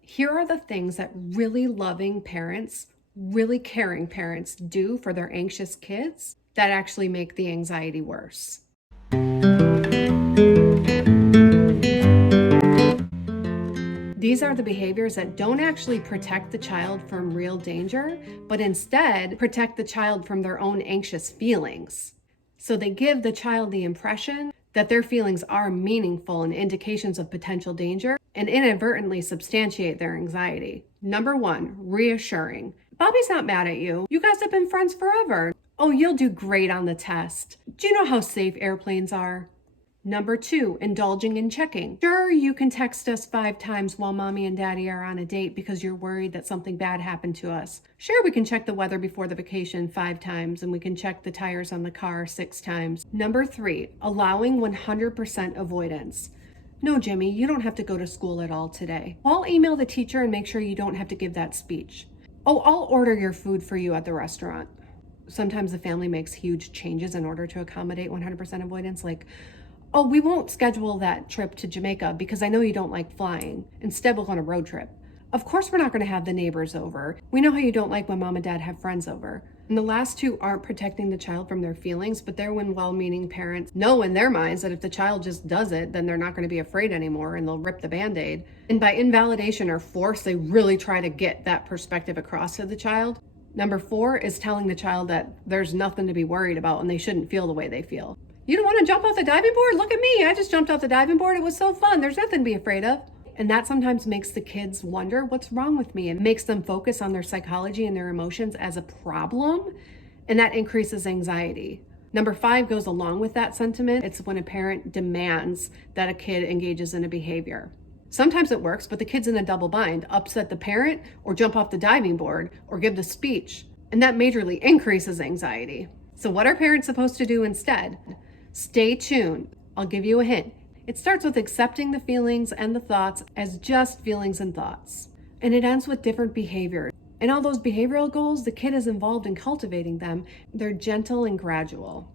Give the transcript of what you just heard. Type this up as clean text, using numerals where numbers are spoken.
Here are the things that really loving parents, really caring parents do for their anxious kids that actually make the anxiety worse. These are the behaviors that don't actually protect the child from real danger, but instead protect the child from their own anxious feelings. So they give the child the impression that their feelings are meaningful and indications of potential danger and inadvertently substantiate their anxiety. Number 1, reassuring. Bobby's not mad at you. You guys have been friends forever. Oh, you'll do great on the test. Do you know how safe airplanes are? Number 2, indulging in checking. Sure, you can text us 5 times while mommy and daddy are on a date because you're worried that something bad happened to us. Sure, we can check the weather before the vacation 5 times, and we can check the tires on the car 6 times. Number 3, allowing 100% avoidance. No, Jimmy, you don't have to go to school at all today. I'll email the teacher and make sure you don't have to give that speech. Oh, I'll order your food for you at the restaurant. Sometimes the family makes huge changes in order to accommodate 100% avoidance, like, oh, we won't schedule that trip to Jamaica because I know you don't like flying. Instead, we'll go on a road trip. Of course, we're not going to have the neighbors over. We know how you don't like when mom and dad have friends over. And the last 2 aren't protecting the child from their feelings, but they're when well-meaning parents know in their minds that if the child just does it, then they're not going to be afraid anymore and they'll rip the Band-Aid. And by invalidation or force, they really try to get that perspective across to the child. Number 4 is telling the child that there's nothing to be worried about and they shouldn't feel the way they feel. You don't want to jump off the diving board? Look at me. I just jumped off the diving board. It was so fun. There's nothing to be afraid of. And that sometimes makes the kids wonder, what's wrong with me? It makes them focus on their psychology and their emotions as a problem, and that increases anxiety. Number 5 goes along with that sentiment. It's when a parent demands that a kid engages in a behavior. Sometimes it works, but the kid's in a double bind, upset the parent or jump off the diving board or give the speech. And that majorly increases anxiety. So what are parents supposed to do instead? Stay tuned. I'll give you a hint. It starts with accepting the feelings and the thoughts as just feelings and thoughts. And it ends with different behaviors. And all those behavioral goals, the kid is involved in cultivating them. They're gentle and gradual.